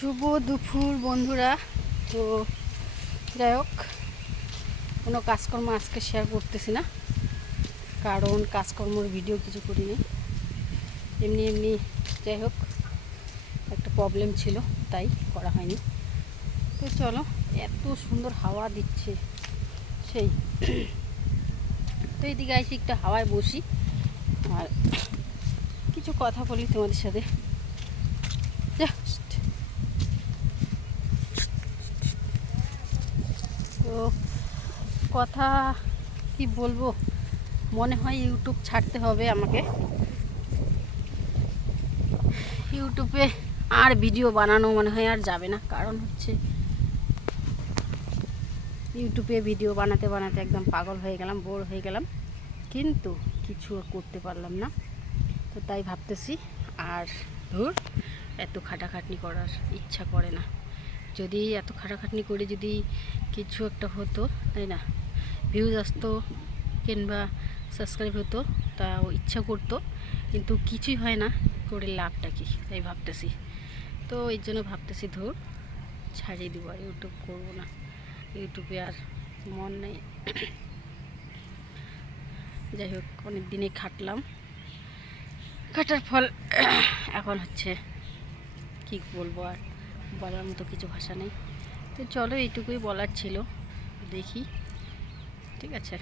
শুভ দুপুর বন্ধুরা। তো যাই হোক, কোনো কাজকর্ম আজকে শেয়ার করতেছি না, কারণ কাজকর্মর ভিডিও কিছু করিনি। এমনি এমনি যাই হোক, একটা প্রবলেম ছিল তাই করা হয়নি। তো চলো, এত সুন্দর হাওয়া দিচ্ছে সেই। তো এইদিকে এসে একটু হাওয়ায় বসি আর কিছু কথা বলি তোমাদের সাথে। তো কথা কি বলবো, মনে হয় ইউটিউব ছাড়তে হবে আমাকে। ইউটিউবে আর ভিডিও বানানো মনে হয় আর যাবে না, কারণ হচ্ছে ইউটিউবে ভিডিও বানাতে বানাতে একদম পাগল হয়ে গেলাম, বোর হয়ে গেলাম, কিন্তু কিছু করতে পারলাম না। তো তাই ভাবতেছি আর ধুর, এত খাটাখাটনি করার ইচ্ছা করে না। যদি এত খাটাখাটনি করে যদি কিছু একটা হতো, তাই না, ভিউজ আসতো কিংবা সাবস্ক্রাইব হতো, তাও ইচ্ছা করতো, কিন্তু কিছুই হয় না, করে লাভটা কি, তাই ভাবতেছি। তো এই জন্য ভাবতেছি ধর ছাড়িয়ে দেবো, আর ইউটিউব করবো না, ইউটিউবে আর মন নেই। যাই হোক, অনেক দিনে খাটলাম, খাটার ফল এখন হচ্ছে কি বলবো, আর বলার মতো কিছু ভাষা নেই। তো চলো, এইটুকুই বলার ছিল, দেখি, ঠিক আছে।